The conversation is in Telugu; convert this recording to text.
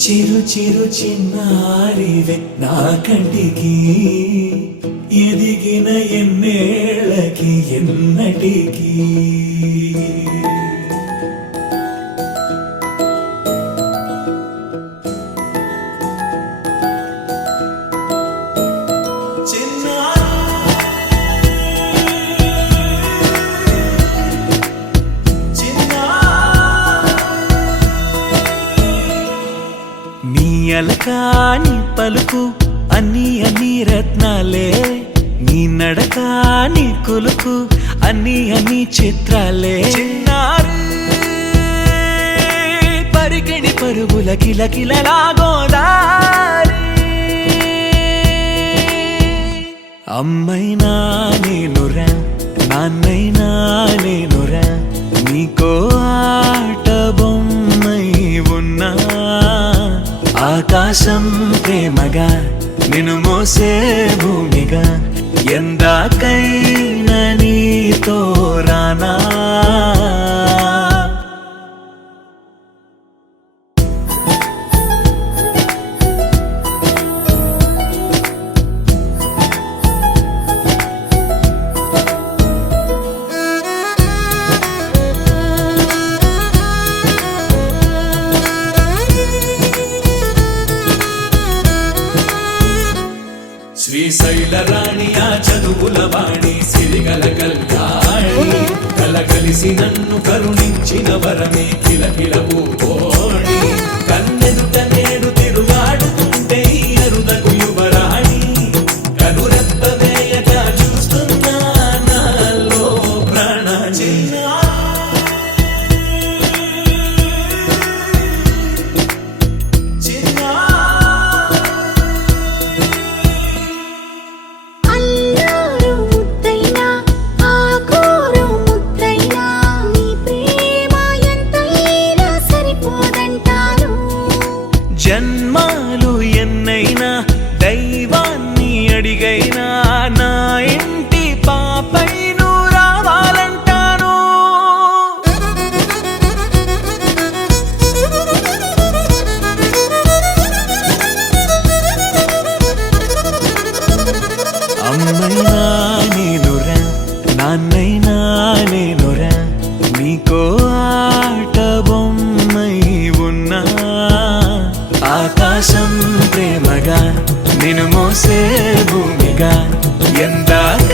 చిరు చిరు చిన్నారివే నా కంటికి ఎదిగిన ఎన్నేళ్ళకి ఎన్నటికి అలకాని పలుకు అన్ని అన్ని రత్నాలే నీ నడక నీ కులుకు అన్ని అన్ని చిత్రాలే చిన్నారు పరికిణి పరుగుల కిలకిలలా గోదారి అమ్మైనా నేనురా నాన్నైనా నేనురా నీకో ఆట బొమ్మై ఉన్నా ఆకాశం ప్రేమగా నిన్ను మోసే భూమిగా ఎందాకైనా నీతో రానా శ్రీశైల రాణి ఆ చదువుల వాణి సిరిగల కళ్యాణి కలగలిసి నన్ను కరుణించిన వరమే కిలకిల పూకోణి కన్నెదుట నేడు తిరుగాడుతుంటే అరుదకు యువరాణి కనురెప్ప వేయక చూస్తున్నా నాలో ప్రాణ చిన్నా జన్మాలు ఎన్నైనా దైవాన్ని అడిగైనా నా ఇంటి పాపై నువ్వు రావాలంటాను అమ్మైనా నేనురా నాన్నైనా నేనురా నీకో ఆట బొమ్మై ఉన్నా ఆకాశం ప్రేమగా నిన్ను మోసే భూమిగా ఎందాక